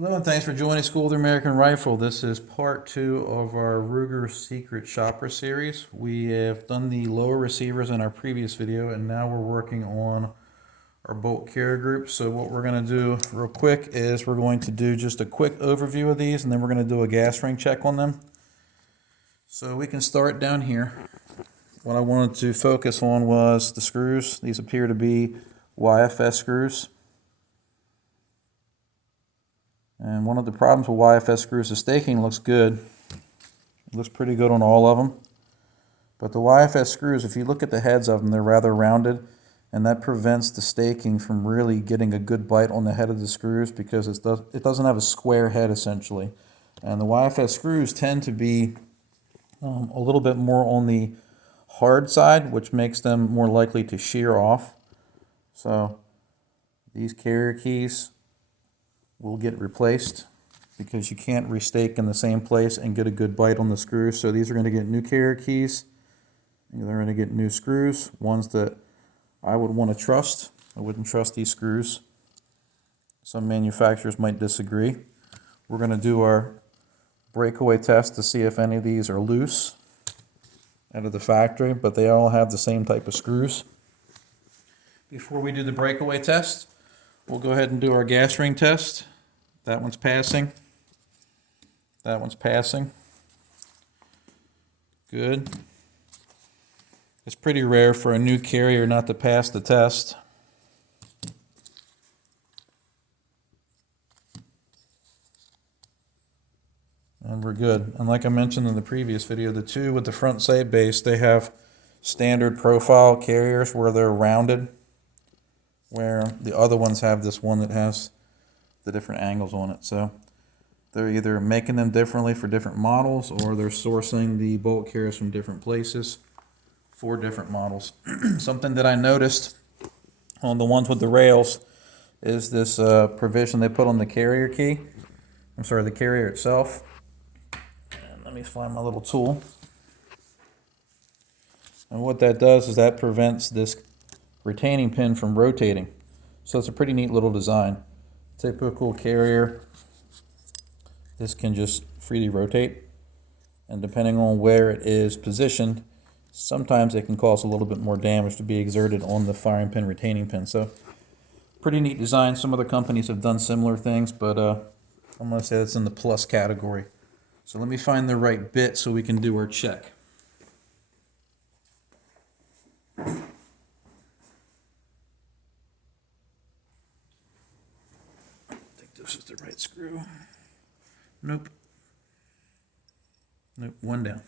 Hello and thanks for joining School of the American Rifle. This is part 2 of our Ruger Secret Shopper series. We have done the lower receivers in our previous video and now we're working on our bolt carrier group. So what we're going to do real quick is we're going to do just a quick overview of these and then we're going to do a gas ring check on them. So we can start down here. What I wanted to focus on was the screws. These appear to be YFS screws. And one of the problems with YFS screws, the staking looks good. It looks pretty good on all of them. But the YFS screws, if you look at the heads of them, they're rather rounded. And that prevents the staking from really getting a good bite on the head of the screws because it doesn't have a square head essentially. And the YFS screws tend to be a little bit more on the hard side, which makes them more likely to shear off. So these carrier keys will get replaced because you can't restake in the same place and get a good bite on the screws. So these are going to get new carrier keys. They're going to get new screws, ones that I would want to trust. I wouldn't trust these screws. Some manufacturers might disagree. We're going to do our breakaway test to see if any of these are loose out of the factory, but they all have the same type of screws. Before we do the breakaway test, we'll go ahead and do our gas ring test. That one's passing. That one's passing. Good. It's pretty rare for a new carrier not to pass the test. And we're good. And like I mentioned in the previous video, the two with the front sight base, they have standard profile carriers where they're rounded, where the other ones have this one that has the different angles on it. So they're either making them differently for different models or they're sourcing the bolt carriers from different places for different models. Something that I noticed on the ones with the rails is this provision they put on the carrier key. I'm sorry, the carrier itself. And let me find my little tool. And what that does is that prevents this retaining pin from rotating. So it's a pretty neat little design. Typical carrier, this can just freely rotate, and depending on where it is positioned, sometimes it can cause a little bit more damage to be exerted on the firing pin retaining pin. So pretty neat design. Some other companies have done similar things, but I'm going to say that's in the plus category. So let me find the right bit so we can do our check. This is the right screw. Nope. Nope, one down.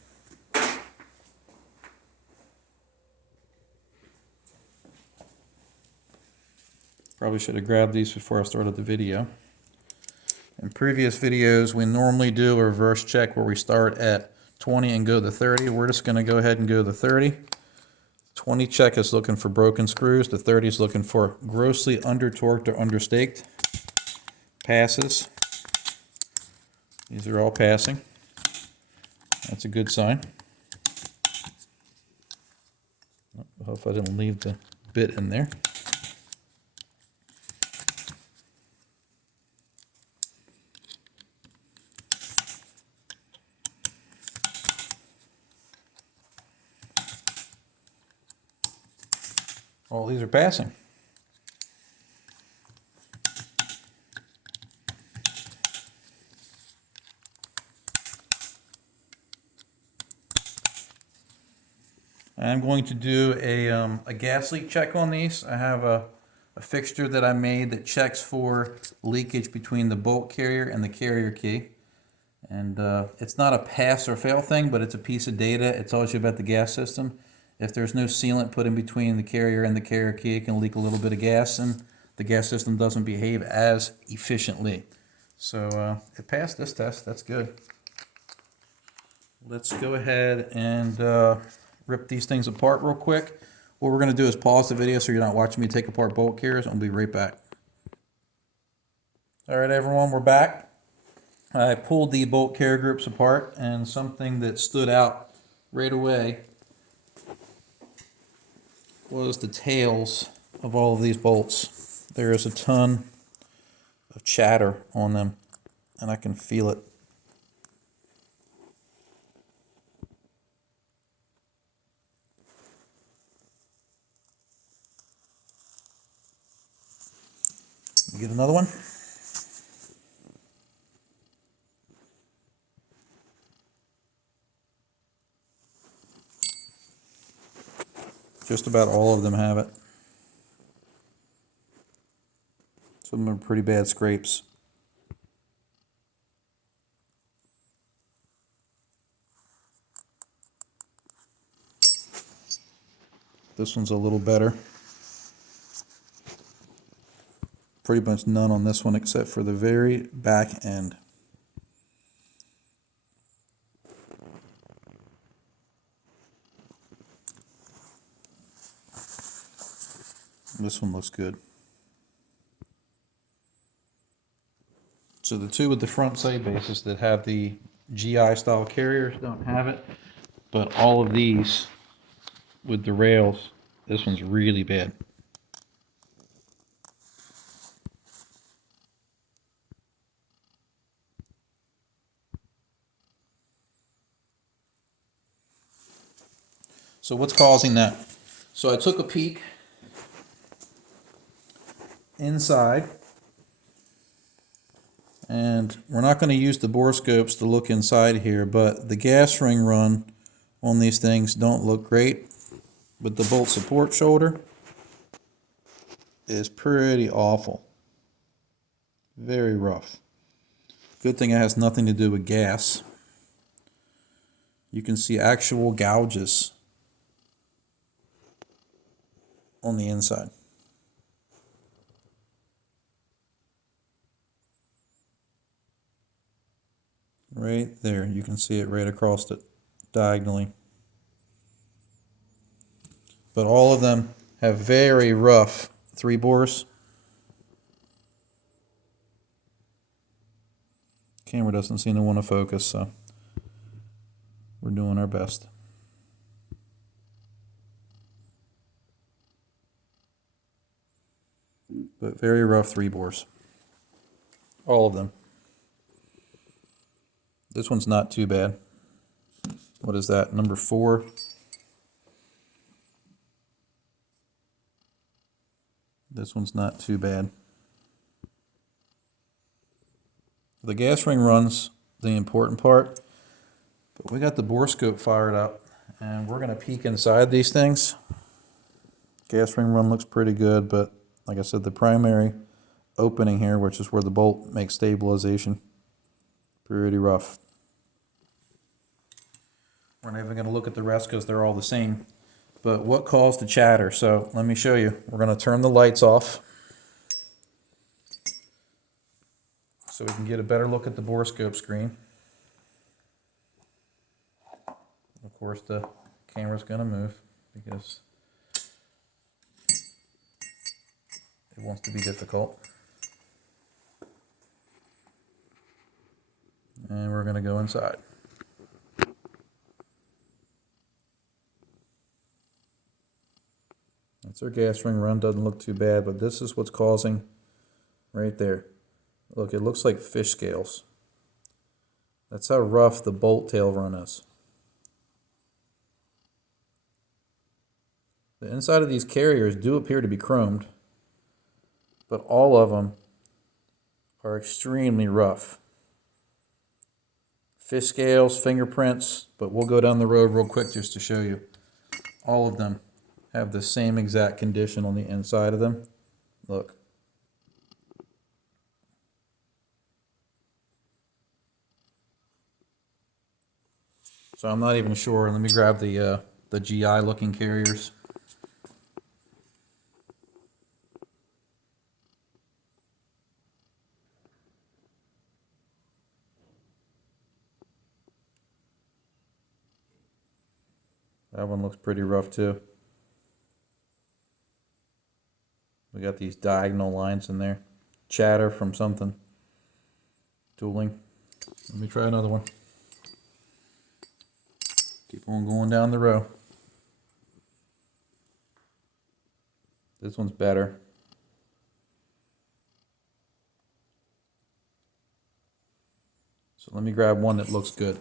Probably should have grabbed these before I started the video. In previous videos, we normally do a reverse check where we start at 20 and go to 30. We're just going to go ahead and go to 30. 20 check is looking for broken screws. The 30 is looking for grossly under-torqued or understaked. Passes. These are all passing. That's a good sign. I hope I didn't leave the bit in there. All these are passing. I'm going to do a gas leak check on these. I have a fixture that I made that checks for leakage between the bolt carrier and the carrier key. And it's not a pass or fail thing, but it's a piece of data. It tells you about the gas system. If there's no sealant put in between the carrier and the carrier key, it can leak a little bit of gas and the gas system doesn't behave as efficiently. So it passed this test. That's good. Let's go ahead and rip these things apart real quick. What we're going to do is pause the video so you're not watching me take apart bolt carriers. I'll be right back. All right, everyone, we're back. I pulled the bolt carrier groups apart, and something that stood out right away was the tails of all of these bolts. There is a ton of chatter on them. and I can feel it. Get another one. Just about all of them have it. Some of them are pretty bad scrapes. This one's a little better. Pretty much none on this one except for the very back end. This one looks good. So the two with the front side bases that have the GI style carriers don't have it, but all of these with the rails, this one's really bad. So what's causing that? So I took a peek inside, and we're not going to use the borescopes to look inside here, but the gas ring run on these things don't look great. But the bolt support shoulder is pretty awful. Very rough. Good thing it has nothing to do with gas. You can see actual gouges on the inside. Right there, you can see it right across it diagonally. But all of them have very rough 3 bores. Camera doesn't seem to want to focus, so we're doing our best. But very rough 3 bores. All of them. This one's not too bad. What is that? Number 4. This one's not too bad. The gas ring run's the important part, but we got the borescope fired up, and we're going to peek inside these things. Gas ring run looks pretty good, but like I said, the primary opening here, which is where the bolt makes stabilization, pretty rough. We're not even going to look at the rest because they're all the same. But what caused the chatter? So let me show you. We're going to turn the lights off so we can get a better look at the borescope screen. Of course, the camera's going to move because it wants to be difficult. And we're going to go inside. That's our gas ring run. Doesn't look too bad, but this is what's causing right there. Look, it looks like fish scales. That's how rough the bolt tail run is. The inside of these carriers do appear to be chromed, but all of them are extremely rough. Fish scales, fingerprints, but we'll go down the road real quick just to show you. All of them have the same exact condition on the inside of them. Look. So I'm not even sure. Let me grab the GI looking carriers. That one looks pretty rough too. We got these diagonal lines in there. Chatter from something. Tooling. Let me try another one. Keep on going down the row. This one's better. So let me grab one that looks good.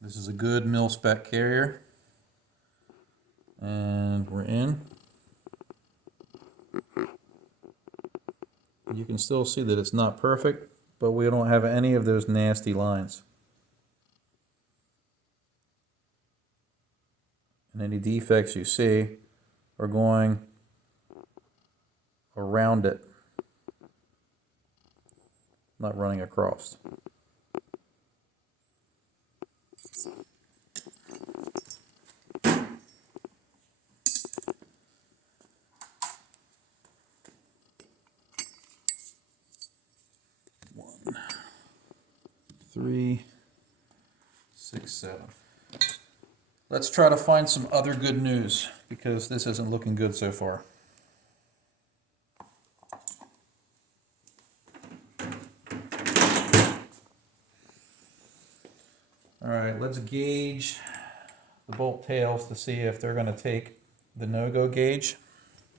This is a good mil-spec carrier. And we're in. You can still see that it's not perfect, but we don't have any of those nasty lines. And any defects you see are going around it, not running across. One, 3, 6, 7. Let's try to find some other good news, because this isn't looking good so far. All right, let's gauge the bolt tails to see if they're going to take the no-go gauge.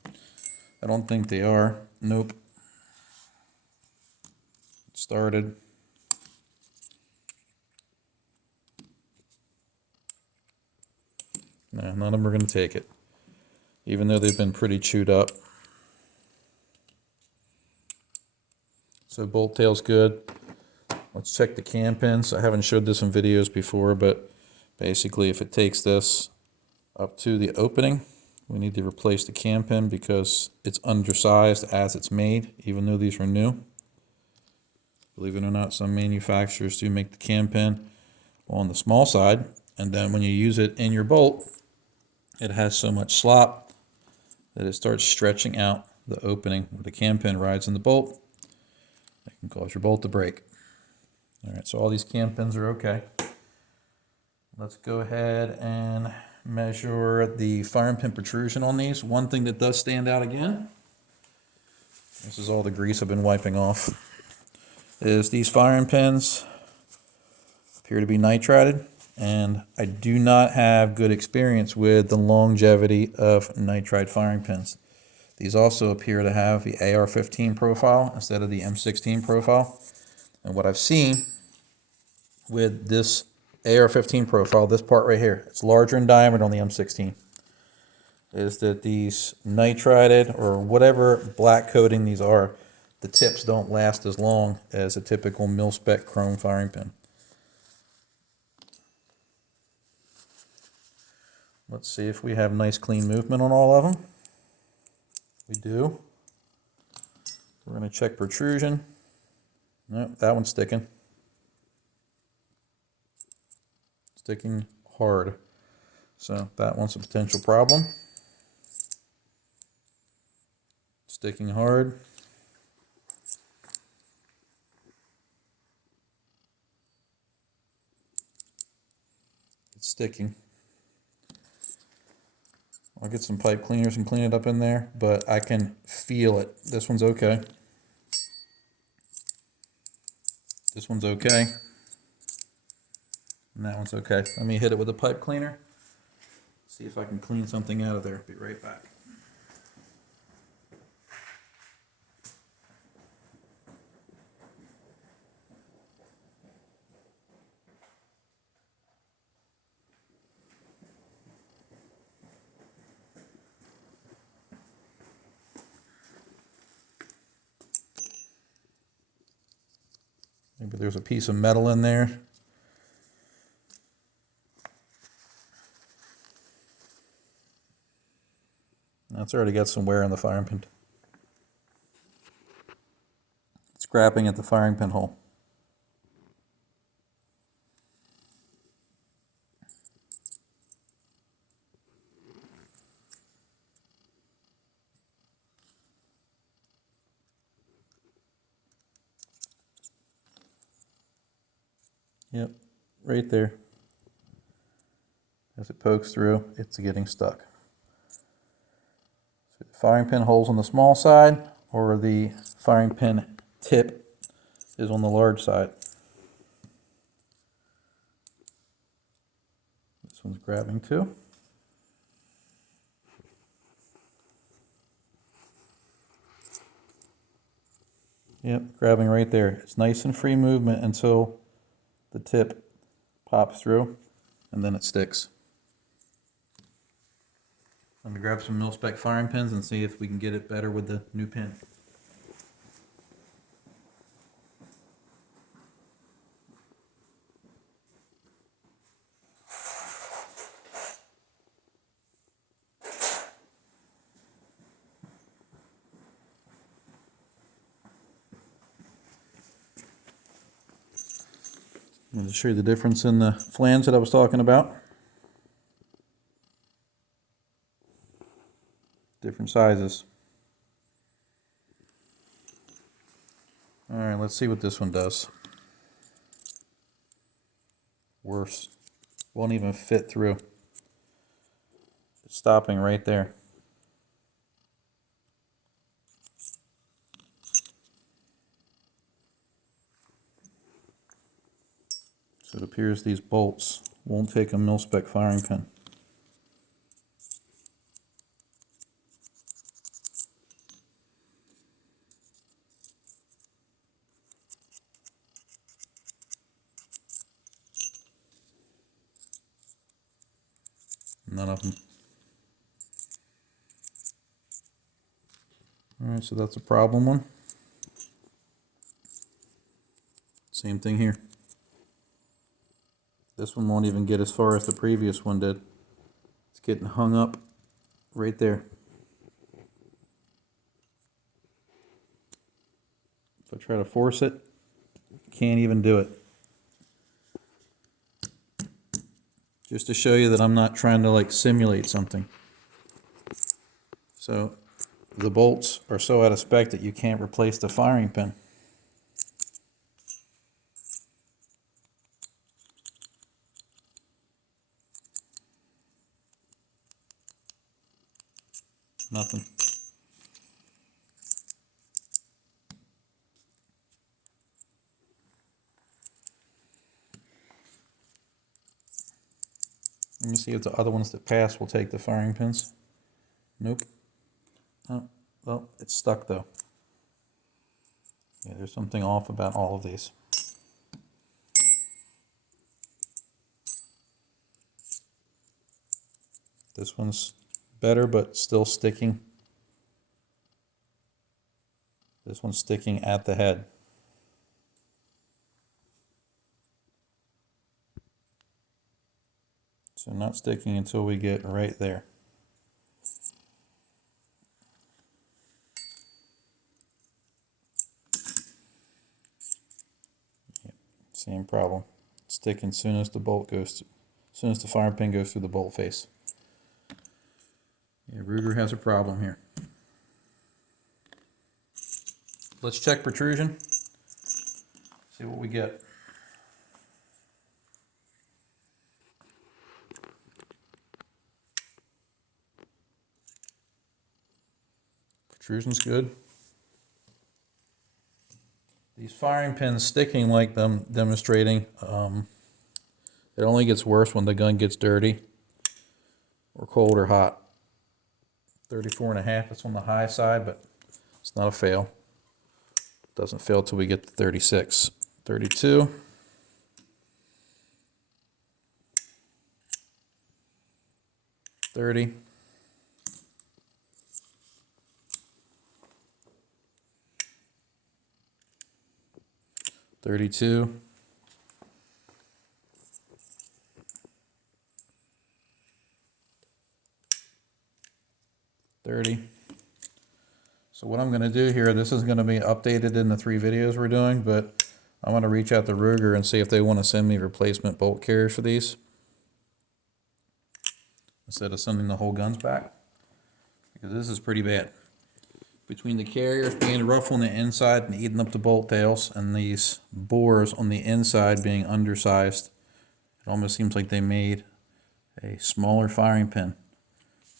I don't think they are. Nope. It started. No, none of them are going to take it, even though they've been pretty chewed up. So bolt tail's good. Let's check the cam pins. I haven't showed this in videos before, but basically if it takes this up to the opening, we need to replace the cam pin because it's undersized as it's made, even though these are new. Believe it or not, some manufacturers do make the cam pin on the small side, and then when you use it in your bolt, it has so much slop that it starts stretching out the opening where the cam pin rides in the bolt. It can cause your bolt to break. All right, so all these cam pins are okay. Let's go ahead and measure the firing pin protrusion on these. One thing that does stand out again, this is all the grease I've been wiping off, is these firing pins appear to be nitrided, and I do not have good experience with the longevity of nitride firing pins. These also appear to have the AR15 profile instead of the M16 profile. And what I've seen with this AR15 profile, this part right here, it's larger in diameter on the M16, is that these nitrided or whatever black coating these are, the tips don't last as long as a typical mil-spec chrome firing pin. Let's see if we have nice clean movement on all of them. We do. We're going to check protrusion. Nope, that one's sticking. Sticking hard. So that one's a potential problem. Sticking hard. It's sticking. I'll get some pipe cleaners and clean it up in there, but I can feel it. This one's okay. This one's okay. And that one's okay. Let me hit it with a pipe cleaner. See if I can clean something out of there. Be right back. Maybe there's a piece of metal in there. That's already got some wear in the firing pin. Scrapping at the firing pin hole. Yep, right there. As it pokes through, it's getting stuck. So the firing pin hole's on the small side, or the firing pin tip is on the large side. This one's grabbing too. Yep, grabbing right there. It's nice and free movement until the tip pops through, and then it sticks. Let me grab some mil-spec firing pins and see if we can get it better with the new pin. I'm going to show you the difference in the flange that I was talking about. Different sizes. Alright, let's see what this one does. Worse. Won't even fit through. It's stopping right there. So it appears these bolts won't take a mil-spec firing pin. None of them. Alright, so that's a problem one. Same thing here. This one won't even get as far as the previous one did. It's getting hung up right there. If I try to force it, can't even do it. Just to show you that I'm not trying to like simulate something. So the bolts are so out of spec that you can't replace the firing pin. Nothing. Let me see if the other ones that pass will take the firing pins. Nope. Oh, well, it's stuck though. Yeah, there's something off about all of these. This one's better, but still sticking. This one's sticking at the head. So not sticking until we get right there. Yep, same problem. Sticking as soon as the bolt goes, as soon as the firing pin goes through the bolt face. Yeah, Ruger has a problem here. Let's check protrusion. See what we get. Protrusion's good. These firing pins sticking like them demonstrating, it only gets worse when the gun gets dirty or cold or hot. 34.5, it's on the high side, but it's not a fail. Doesn't fail till we get to 36. 32. 30. 32. 30. So what I'm going to do here, this is going to be updated in the 3 videos we're doing, but I'm going to reach out to Ruger and see if they want to send me replacement bolt carriers for these instead of sending the whole guns back, because this is pretty bad. Between the carriers being rough on the inside and eating up the bolt tails and these bores on the inside being undersized, it almost seems like they made a smaller firing pin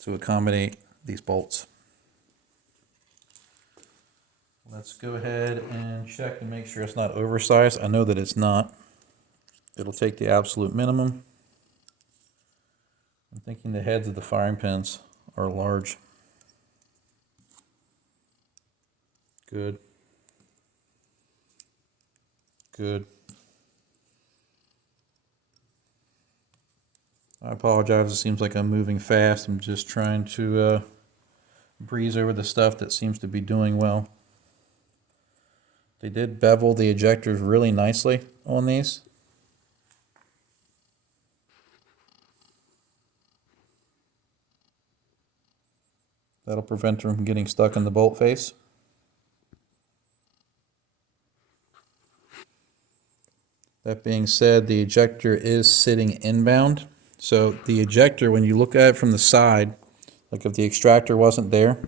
to accommodate these bolts. Let's go ahead and check to make sure it's not oversized. I know that it's not. It'll take the absolute minimum. I'm thinking the heads of the firing pins are large. Good. good. I apologize, it seems like I'm moving fast. I'm just trying to breeze over the stuff that seems to be doing well. They did bevel the ejectors really nicely on these. That'll prevent them from getting stuck in the bolt face. That being said, the ejector is sitting inbound. So the ejector, when you look at it from the side, like if the extractor wasn't there,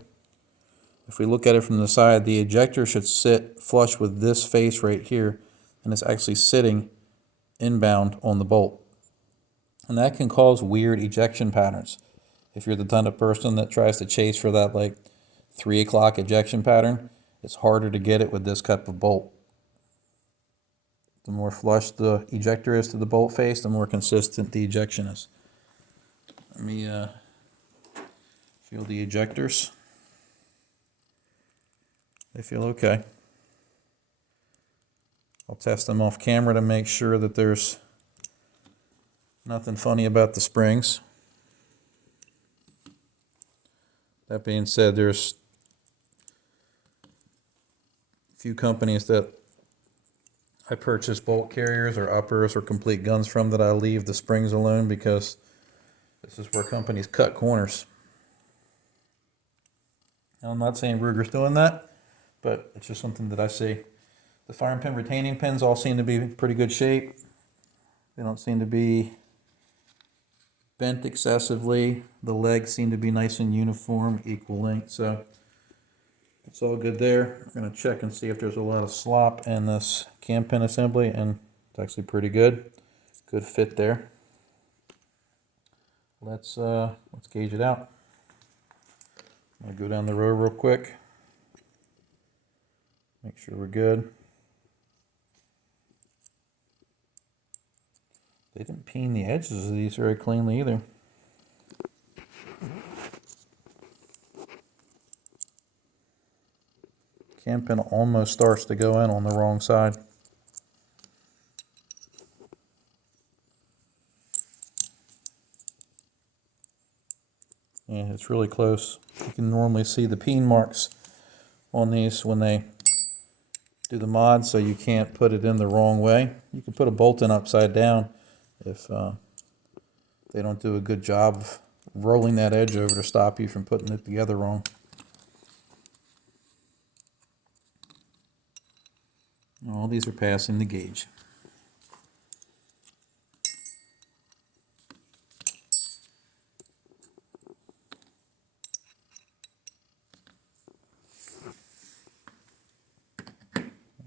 if we look at it from the side, the ejector should sit flush with this face right here, and it's actually sitting inbound on the bolt. And that can cause weird ejection patterns. If you're the kind of person that tries to chase for that like 3 o'clock ejection pattern, it's harder to get it with this type of bolt. The more flush the ejector is to the bolt face, the more consistent the ejection is. Let me feel the ejectors. They feel okay. I'll test them off camera to make sure that there's nothing funny about the springs. That being said, there's a few companies that I purchase bolt carriers or uppers or complete guns from that I leave the springs alone because this is where companies cut corners. Now, I'm not saying Ruger's doing that, but it's just something that I see. The firing pin retaining pins all seem to be in pretty good shape. They don't seem to be bent excessively. The legs seem to be nice and uniform, equal length, so it's all good there. I'm going to check and see if there's a lot of slop in this cam pin assembly, and it's actually pretty good. Good fit there. Let's gauge it out. I'm going to go down the row real quick. Make sure we're good. They didn't peen the edges of these very cleanly either. Cam pin almost starts to go in on the wrong side. Yeah, it's really close. You can normally see the peen marks on these when they do the mod, so you can't put it in the wrong way. You can put a bolt in upside down if they don't do a good job of rolling that edge over to stop you from putting it together wrong. All these are passing the gauge.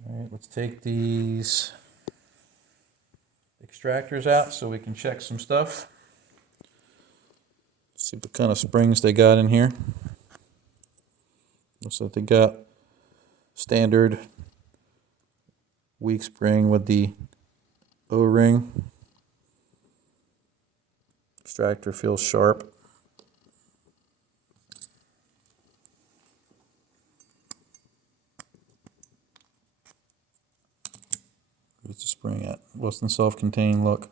All right, let's take these extractors out so we can check some stuff. See what kind of springs they got in here. Looks like they got standard weak spring with the O-ring. Extractor feels sharp. Where's the spring at? What's the self-contained look?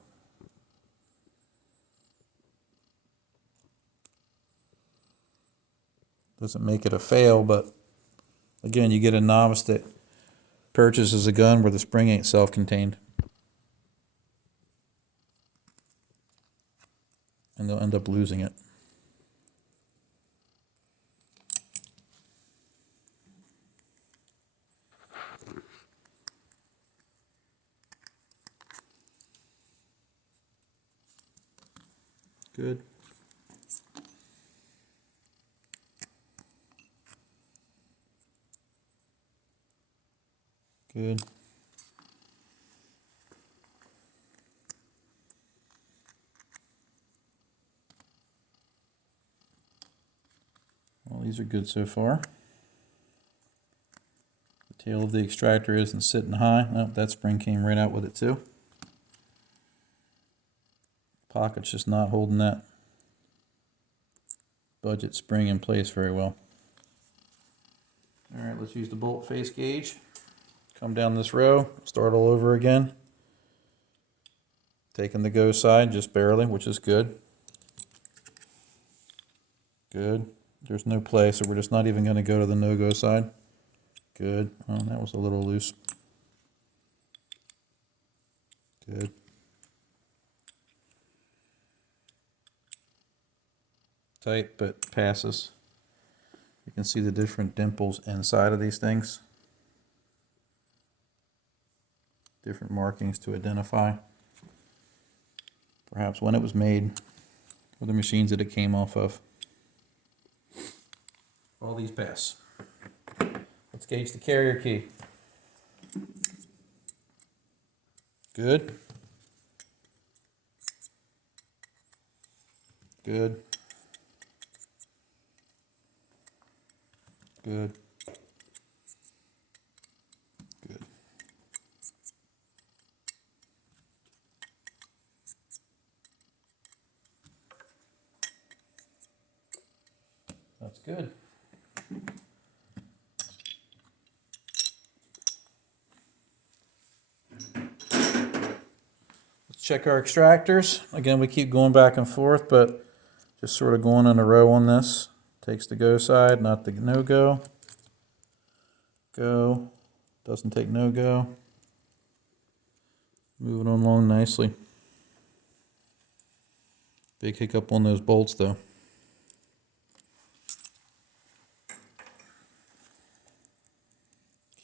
Doesn't make it a fail, but again, you get a novice that purchases a gun where the spring ain't self-contained, and they'll end up losing it. Good. Good. Well, these are good so far. The tail of the extractor isn't sitting high. Oh, that spring came right out with it too. Pocket's just not holding that budget spring in place very well. All right, let's use the bolt face gauge. come down this row, start all over again. Taking the go side just barely, which is good. Good. There's no play, so we're just not even going to go to the no-go side. Good. Oh, that was a little loose. Good. Tight, but passes. You can see the different dimples inside of these things. Different markings to identify. Perhaps when it was made, or the machines that it came off of. All these pass. Let's gauge the carrier key. Good. Good. Good. Good. That's good. Let's check our extractors. Again, we keep going back and forth, but just sort of going in a row on this. Takes the go side, not the no-go. Go. Doesn't take no-go. Moving on along nicely. Big hiccup on those bolts though.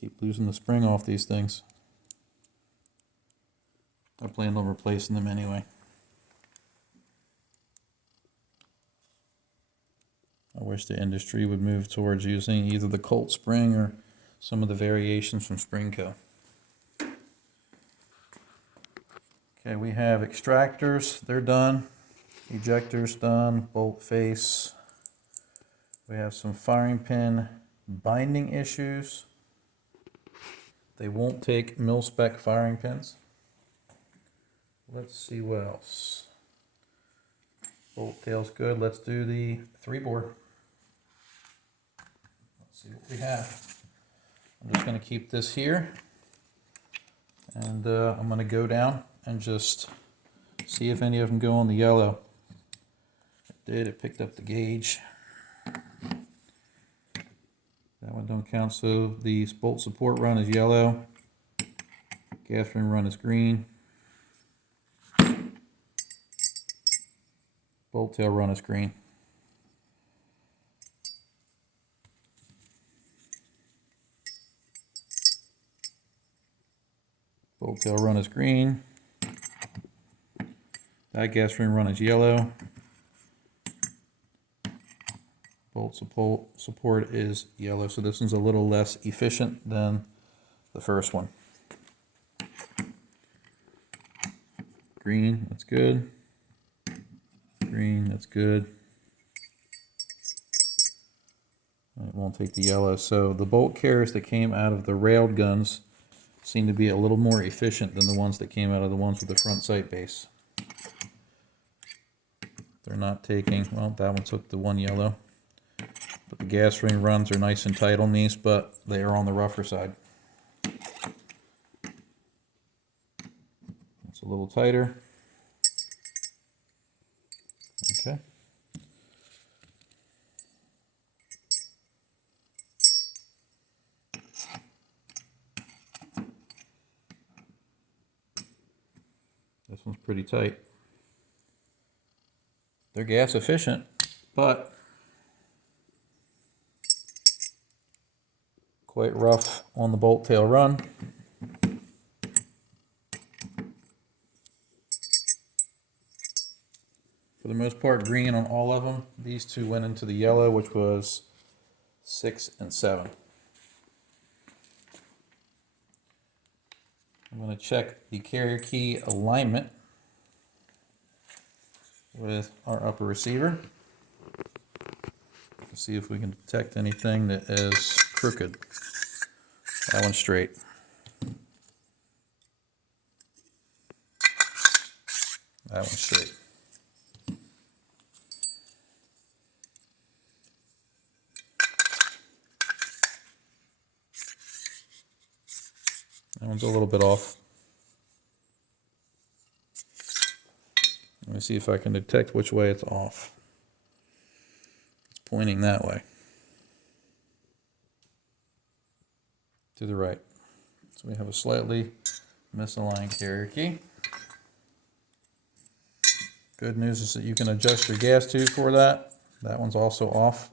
Keep losing the spring off these things. I planned on replacing them anyway. I wish the industry would move towards using either the Colt spring or some of the variations from Springco. Okay, we have extractors, they're done. Ejectors done, bolt face. We have some firing pin binding issues. They won't take mil-spec firing pins. Let's see what else. Bolt tail's good. Let's do the 3-bore. Let's see what we have. I'm just going to keep this here. And I'm going to go down and just see if any of them go on the yellow. It did. It picked up the gauge. That one don't count. So the bolt support run is yellow. Gas ring run is green. Bolt tail run is green. Bolt tail run is green. That gas ring run is yellow. Bolt support is yellow, so this one's a little less efficient than the first one. Green, that's good. Green, that's good. It won't take the yellow. So the bolt carriers that came out of the railed guns seem to be a little more efficient than the ones that came out of the ones with the front sight base. They're not taking, well, that one took the one yellow. But the gas ring runs are nice and tight on these, but they are on the rougher side. It's a little tighter. Okay. This one's pretty tight. They're gas efficient, but quite rough on the bolt tail run. For the most part, green on all of them. These two went into the yellow, which was 6 and 7. I'm going to check the carrier key alignment with our upper receiver to see if we can detect anything that is crooked. That one's straight. That one's straight. That one's a little bit off. Let me see if I can detect which way it's off. It's pointing that way. To the right. So we have a slightly misaligned carrier key. Good news is that you can adjust your gas tube for that. That one's also off.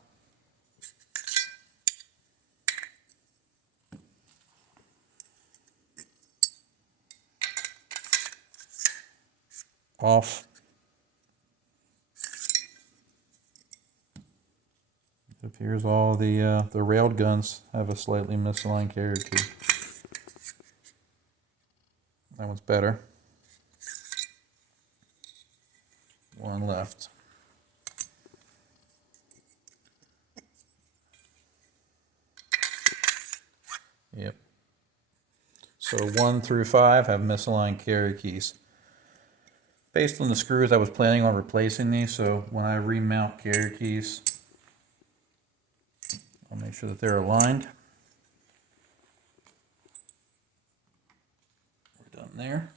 Off. It appears all the railed guns have a slightly misaligned carrier key. That one's better. One left. Yep. So 1 through 5 have misaligned carrier keys. Based on the screws, I was planning on replacing these, so when I remount carrier keys, I'll make sure that they're aligned. We're done there.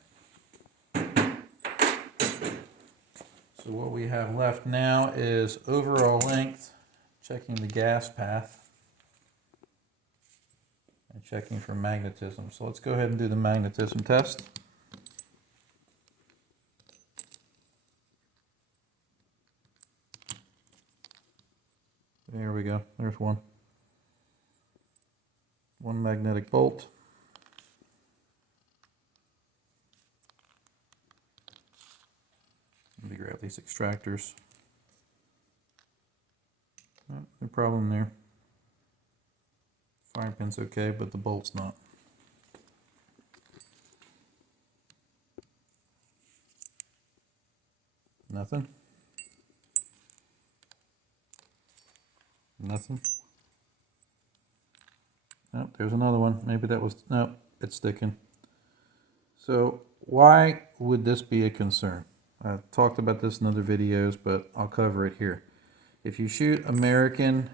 So what we have left now is overall length, checking the gas path, and checking for magnetism. So let's go ahead and do the magnetism test. There we go. There's one. One magnetic bolt. Let me grab these extractors. No problem there. Firing pin's okay, but the bolt's not. Nothing. Nothing. Oh, there's another one. Maybe that was, no, it's sticking. So why would this be a concern? I've talked about this in other videos, but I'll cover it here. If you shoot American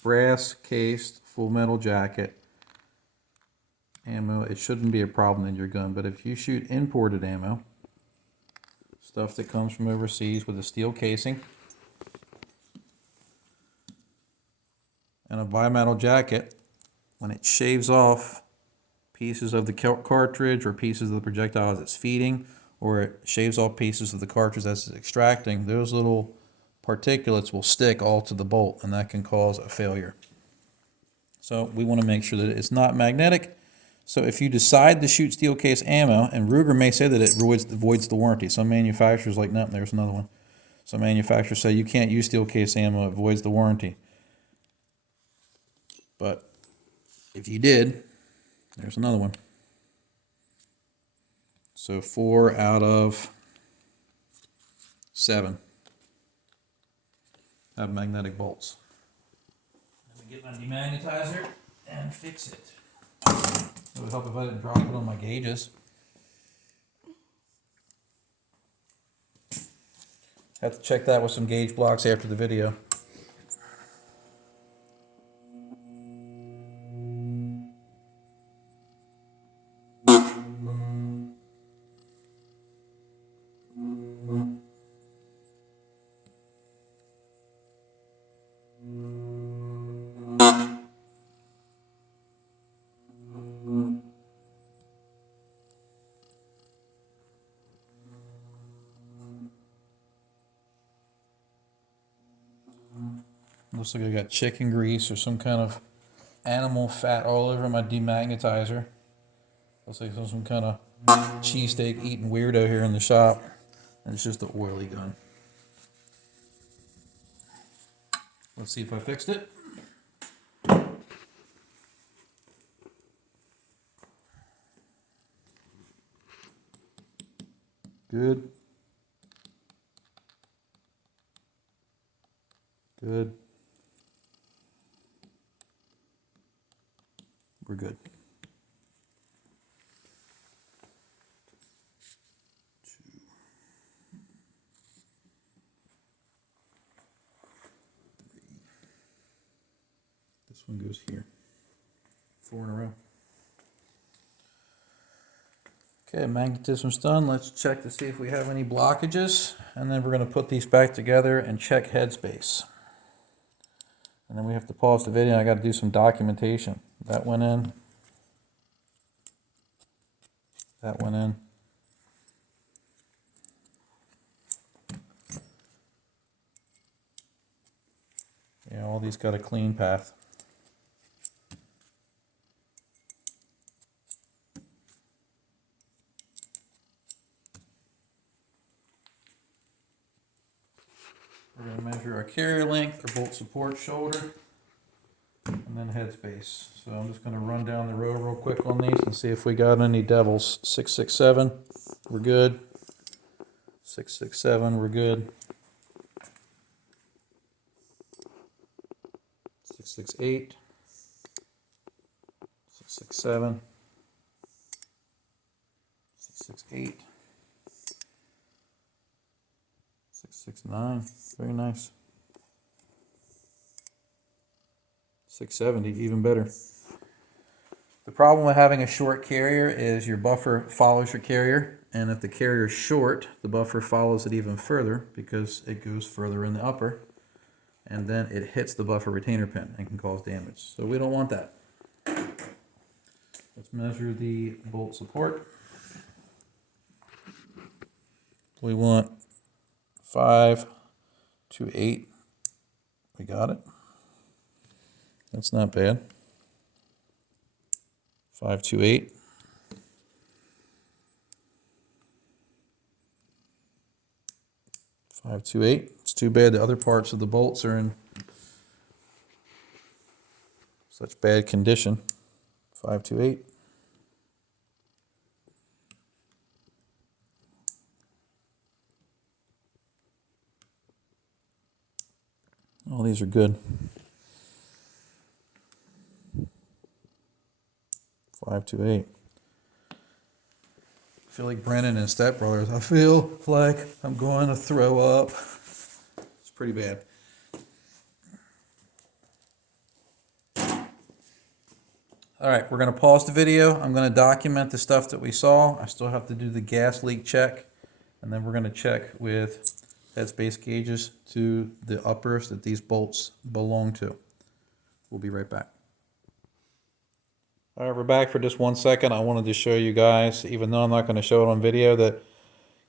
brass cased full metal jacket ammo, it shouldn't be a problem in your gun. But if you shoot imported ammo, stuff that comes from overseas with a steel casing and a bimetal jacket, when it shaves off pieces of the cartridge or pieces of the projectile as it's feeding, or it shaves off pieces of the cartridge as it's extracting, those little particulates will stick all to the bolt, and that can cause a failure. So we want to make sure that it's not magnetic. So if you decide to shoot steel case ammo, and Ruger may say that it voids the warranty. Some manufacturers like, no, there's another one. Some manufacturers say you can't use steel case ammo, it voids the warranty. But if you did, there's another one. So 4 out of 7 have magnetic bolts. Let me get my demagnetizer and fix it. It would help if I didn't drop it on my gauges. Have to check that with some gauge blocks after the video. Looks like I got chicken grease or some kind of animal fat all over my demagnetizer. Looks like some kind of cheesesteak eating weirdo here in the shop. And it's just an oily gun. Let's see if I fixed it. Good. Good. We're good. 2. This one goes here. 4 in a row. Okay, magnetism's done. Let's check to see if we have any blockages, and then we're going to put these back together and check headspace. And then we have to pause the video. I got to do some documentation. That went in. That went in. Yeah, all these got a clean path. We're going to measure our carrier length, our bolt support shoulder, and then headspace. So I'm just going to run down the row real quick on these and see if we got any devils. 667, we're good. 667, we're good. 668, 667, 668, 669, very nice. 670, even better. The problem with having a short carrier is your buffer follows your carrier, and if the carrier is short, the buffer follows it even further because it goes further in the upper, and then it hits the buffer retainer pin and can cause damage. So we don't want that. Let's measure the bolt support. We want 5 to 8. We got it. That's not bad. 5 to 8. 5 to 8. It's too bad the other parts of the bolts are in such bad condition. 5 to 8. All these are good. 5 to 8. I feel like Brennan and Step Brothers. I feel like I'm going to throw up. It's pretty bad. All right, we're going to pause the video. I'm going to document the stuff that we saw. I still have to do the gas leak check, and then we're going to check with headspace gauges to the uppers that these bolts belong to. We'll be right back. All right, we're back for just 1 second. I wanted to show you guys, even though I'm not going to show it on video, that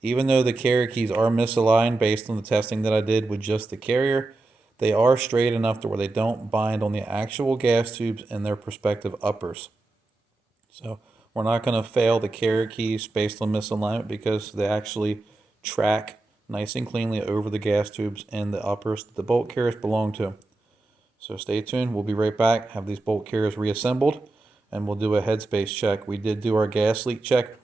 even though the carrier keys are misaligned based on the testing that I did with just the carrier, they are straight enough to where they don't bind on the actual gas tubes and their respective uppers. So we're not going to fail the carrier keys based on misalignment because they actually track nice and cleanly over the gas tubes and the uppers that the bolt carriers belong to. So stay tuned. We'll be right back, have these bolt carriers reassembled, and we'll do a headspace check. We did do our gas leak check,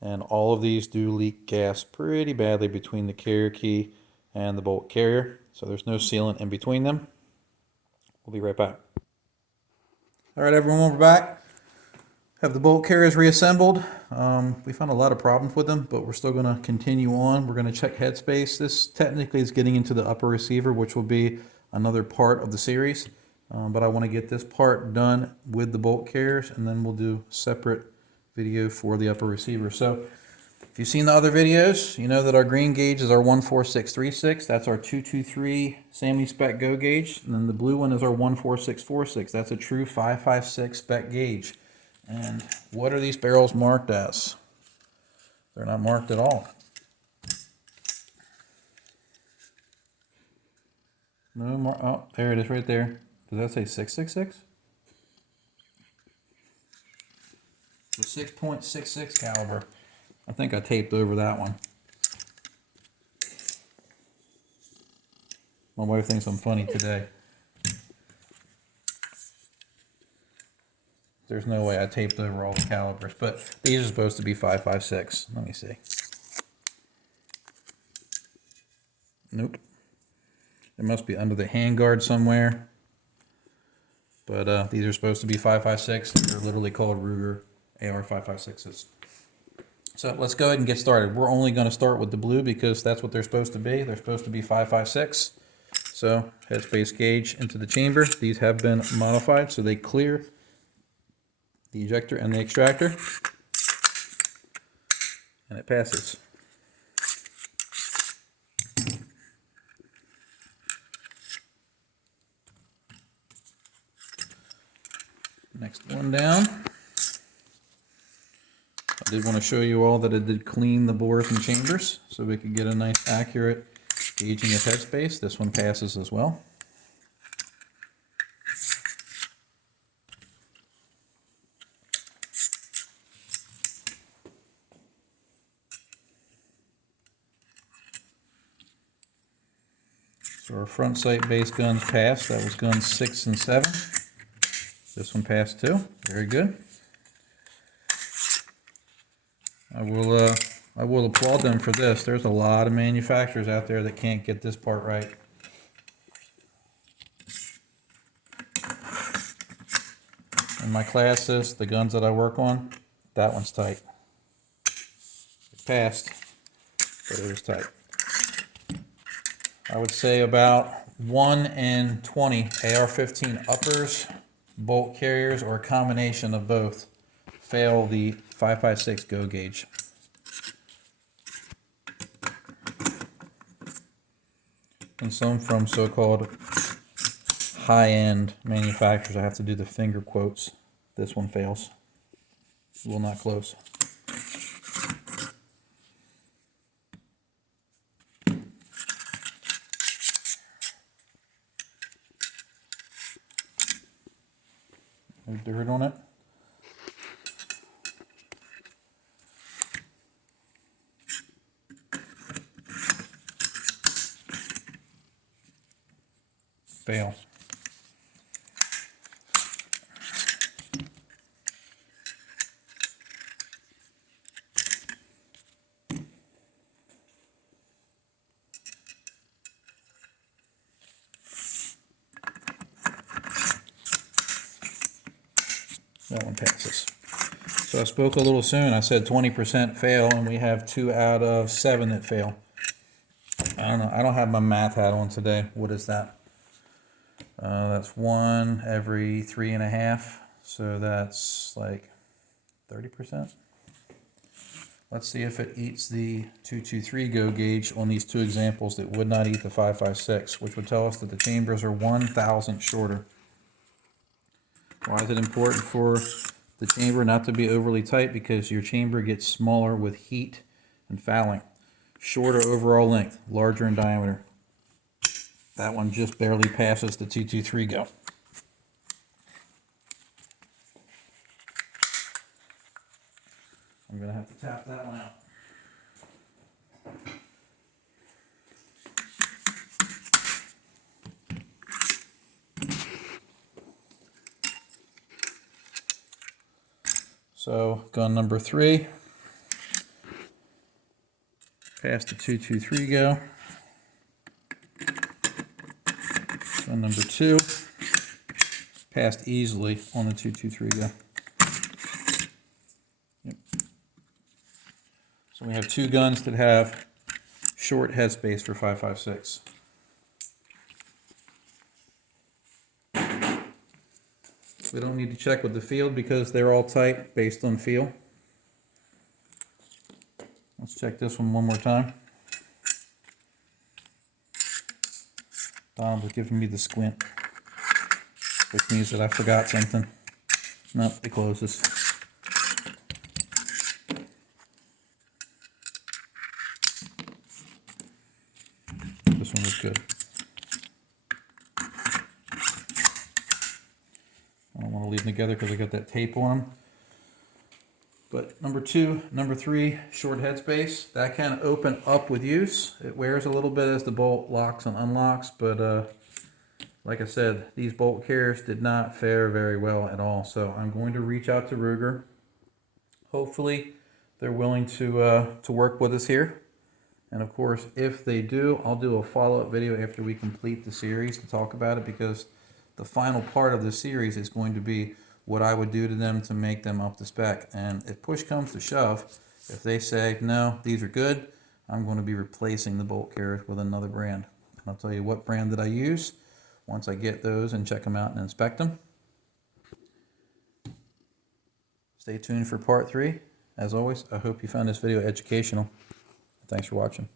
and all of these do leak gas pretty badly between the carrier key and the bolt carrier. So there's no sealant in between them. We'll be right back. All right, everyone, we're back. Have the bolt carriers reassembled. We found a lot of problems with them, but we're still going to continue on. We're going to check headspace. This technically is getting into the upper receiver, which will be another part of the series. But I want to get this part done with the bolt carriers, and then we'll do separate video for the upper receiver. So if you've seen the other videos, you know that our green gauge is our 14636. That's our 223 SAMI spec go gauge. And then the blue one is our 14646. That's a true 556 spec gauge. And what are these barrels marked as? They're not marked at all. No more. Oh, there it is right there. Does that say 666? So 6.66 caliber. I think I taped over that one. My wife thinks I'm funny today. There's no way I taped over all the calibers, but these are supposed to be 556. Let me see. Nope. It must be under the handguard somewhere. But these are supposed to be 556. They're literally called Ruger AR556s. So let's go ahead and get started. We're only going to start with the blue because that's what they're supposed to be. They're supposed to be 556. So headspace gauge into the chamber. These have been modified so they clear the ejector and the extractor. and it passes. Next one down. I did want to show you all that I did clean the bores and chambers so we could get a nice accurate gauging of headspace. This one passes as well. So our front sight base guns passed. That was guns 6 and 7. This one passed too. Very good. I will applaud them for this. There's a lot of manufacturers out there that can't get this part right. In my classes, the guns that I work on, that one's tight. It passed, but it was tight. I would say about 1 in 20 AR-15 uppers, bolt carriers, or a combination of both fail the 556 go gauge. And some from so-called high-end manufacturers, I have to do the finger quotes. This one fails. Will not close. No dirt on it. Fail. That one passes. So I spoke a little soon. I said 20% fail, and we have 2 out of 7 that fail. I don't know. I don't have my math hat on today. What is that? That's 1 every 3.5. So that's like 30%. Let's see if it eats the 223 go gauge on these 2 examples that would not eat the 556, which would tell us that the chambers are 1,000 shorter. Why is it important for the chamber not to be overly tight? Because your chamber gets smaller with heat and fouling. Shorter overall length, larger in diameter. That one just barely passes the 223 go. I'm going to have to tap that one out. So gun number 3 passed the 223 go. Gun number 2 passed easily on the 223 go. Yep. So we have 2 guns that have short headspace for 556. We don't need to check with the field because they're all tight based on feel. Let's check this one more time. Donald was giving me the squint, which means that I forgot something. Nope, it closes. This one was good. I don't want to leave them together because I got that tape on them. But number 2, number 3, short headspace. That can open up with use. It wears a little bit as the bolt locks and unlocks, but like I said, these bolt carriers did not fare very well at all. So I'm going to reach out to Ruger. Hopefully they're willing to work with us here. And of course, if they do, I'll do a follow-up video after we complete the series to talk about it, because the final part of the series is going to be what I would do to them to make them up to spec. And if push comes to shove, if they say, no, these are good, I'm going to be replacing the bolt carriers with another brand. And I'll tell you what brand that I use once I get those and check them out and inspect them. Stay tuned for part 3. As always, I hope you found this video educational. Thanks for watching.